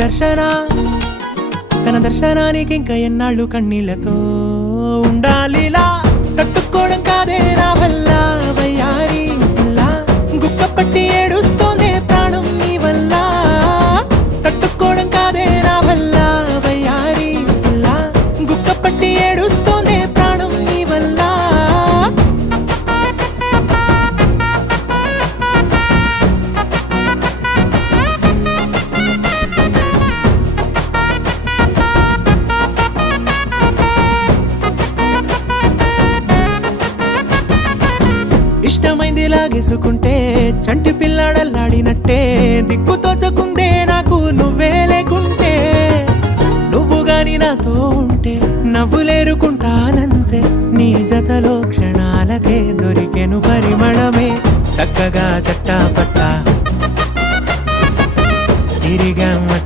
దర్శన తన దర్శనానికి ఇంకా ఎన్నాళ్ళు కన్నీళ్లతో ఉండాలిలా తట్టుకోవడం కాదే నా వల్ల వయ్యారి పిల్ల గుక్క పట్టి ఏడుస్తోందే ప్రాణం నీ వల్ల తట్టుకోవడం కాదే నా వల్ల వయ్యారి పిల్ల గుక్క పట్టి ఏడుస్తోందే ప్రాణం నీ వల్ల ఇష్టమైంది లాగేసుకుంటే చంటి పిల్లాడల్లాడినట్టే దిక్కు తోచకుందే నాకు నువ్వే లేకుంటే నువ్వు గాని నాతో ఉంటే నవ్వులేరుకుంటానంతే నీ జతలో క్షణాలకే దొరికెను పరిమళమే చక్కగా చట్టా పట్టా తిరిగామట